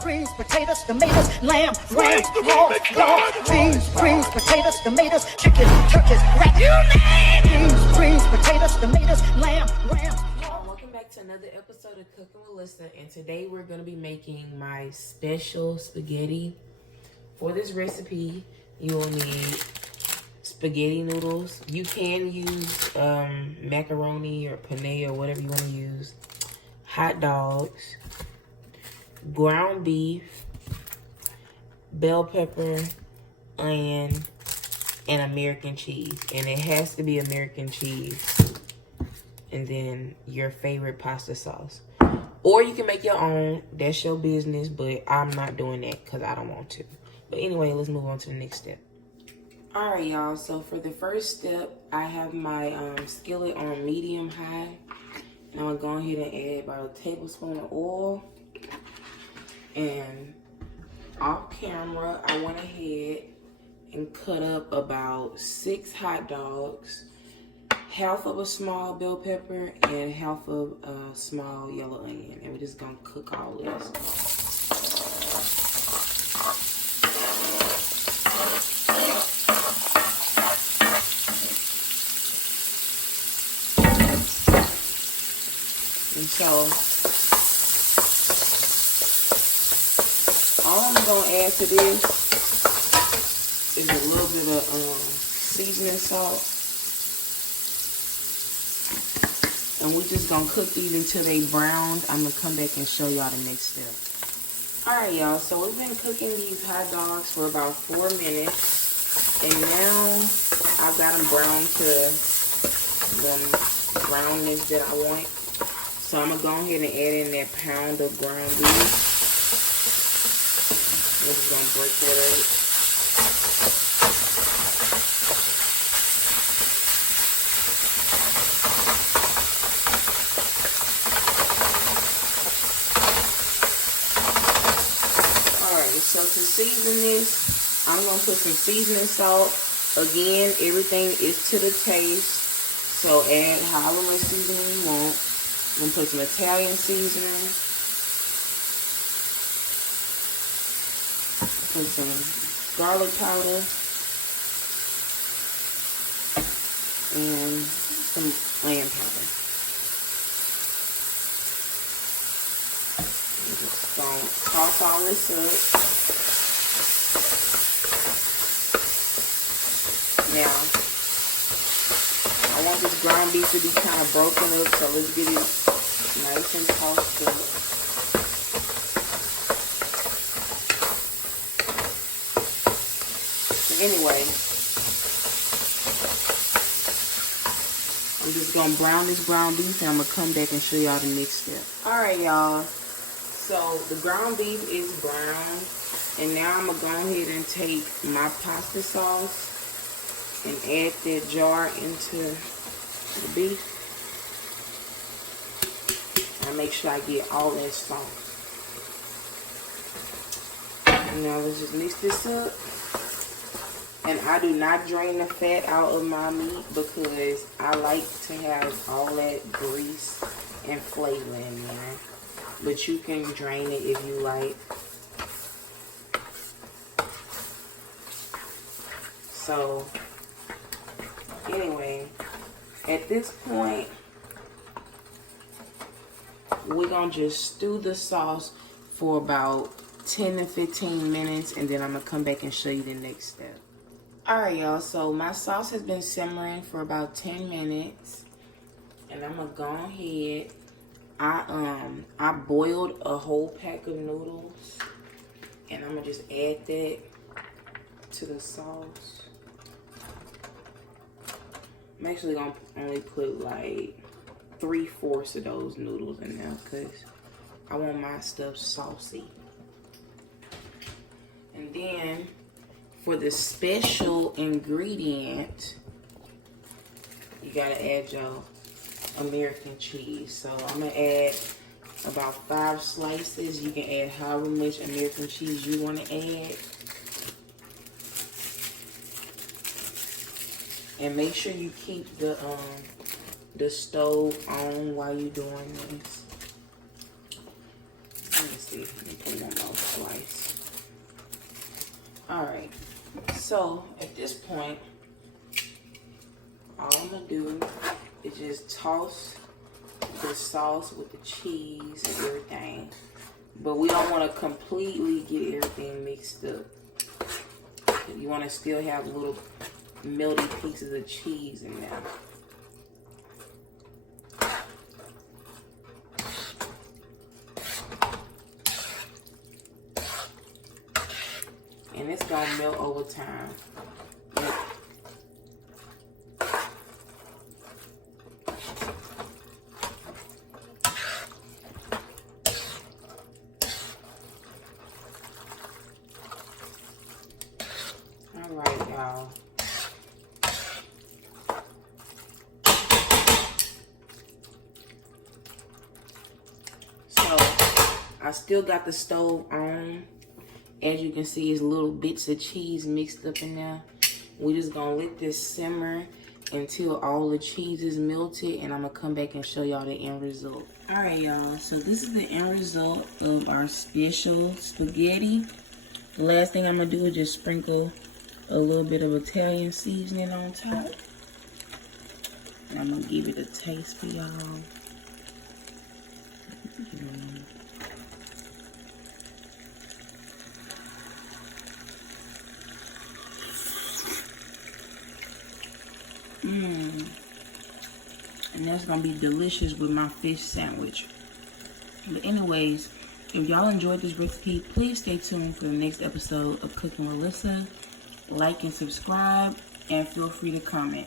greens, potatoes, tomatoes, lamb, ram, hog, dog, beans, greens, potatoes, tomatoes, chicken, turkeys, rat, beans, greens, potatoes, tomatoes, lamb, ram. Welcome back to another episode of Cooking with Lyssa, and today we're going to be making my special spaghetti. For this recipe, you will need spaghetti noodles. You can use macaroni or penne or whatever you want to use. Hot dogs, ground beef, bell pepper, onion, and American cheese. And it has to be American cheese. And then your favorite pasta sauce. Or you can make your own. That's your business, but I'm not doing that because I don't want to. But anyway, let's move on to the next step. Alright, y'all. So for the first step, I have my skillet on medium-high. And I'm going to go ahead and add about a tablespoon of oil. And off camera, I went ahead and cut up about 6 hot dogs, half of a small bell pepper, and half of a small yellow onion. And we're just going to cook all this. And so, all I'm going to add to this is a little bit of seasoning salt. And we're just going to cook these until they browned. I'm going to come back and show y'all the next step. Alright, y'all. So, we've been cooking these hot dogs for about 4 minutes. And now, I've got them browned to the brownness that I want. So I'm going to go ahead and add in that pound of ground beef. We're just going to break that up. Alright, so to season this, I'm going to put some seasoning salt. Again, everything is to the taste. So add however much seasoning you want. I'm going to put some Italian seasoning. Put some garlic powder. And some onion powder. I'm just going to toss all this up. Now, I want this ground beef to be kind of broken up, so let's get it nice and tossed up. So anyway, I'm just going to brown this ground beef, and I'm going to come back and show y'all the next step. Alright, y'all. So the ground beef is browned, and now I'm going to go ahead and take my pasta sauce and add that jar into the beef. And make sure I get all that sauce. And now let's just mix this up. And I do not drain the fat out of my meat because I like to have all that grease and flavor in there. But you can drain it if you like. So anyway, at this point, we're going to just stew the sauce for about 10 to 15 minutes, and then I'm going to come back and show you the next step. Alright, y'all, so my sauce has been simmering for about 10 minutes, and I'm going to go ahead. I boiled a whole pack of noodles, and I'm going to just add that to the sauce. I'm actually going to only put like 3/4 of those noodles in there because I want my stuff saucy. And then for the special ingredient, you got to add your American cheese. So I'm going to add about 5 slices. You can add however much American cheese you want to add. And make sure you keep the stove on while you're doing this. Let me see. Let me put one more. Alright, so at this point, all I'm gonna do is just toss the sauce with the cheese and everything. But we don't want to completely get everything mixed up. You want to still have little melty pieces of cheese in there. And it's gonna melt over time. Alright, y'all. So, I still got the stove on. As you can see, it's little bits of cheese mixed up in there. We're just gonna let this simmer until all the cheese is melted, and I'm gonna come back and show y'all the end result. Alright, y'all, so this is the end result of our special spaghetti. The last thing I'm gonna do is just sprinkle a little bit of Italian seasoning on top. And I'm gonna give it a taste for y'all. And that's gonna be delicious with my fish sandwich. But anyways, if y'all enjoyed this recipe, please stay tuned for the next episode of Cooking with Lyssa. Like and subscribe, and feel free to comment.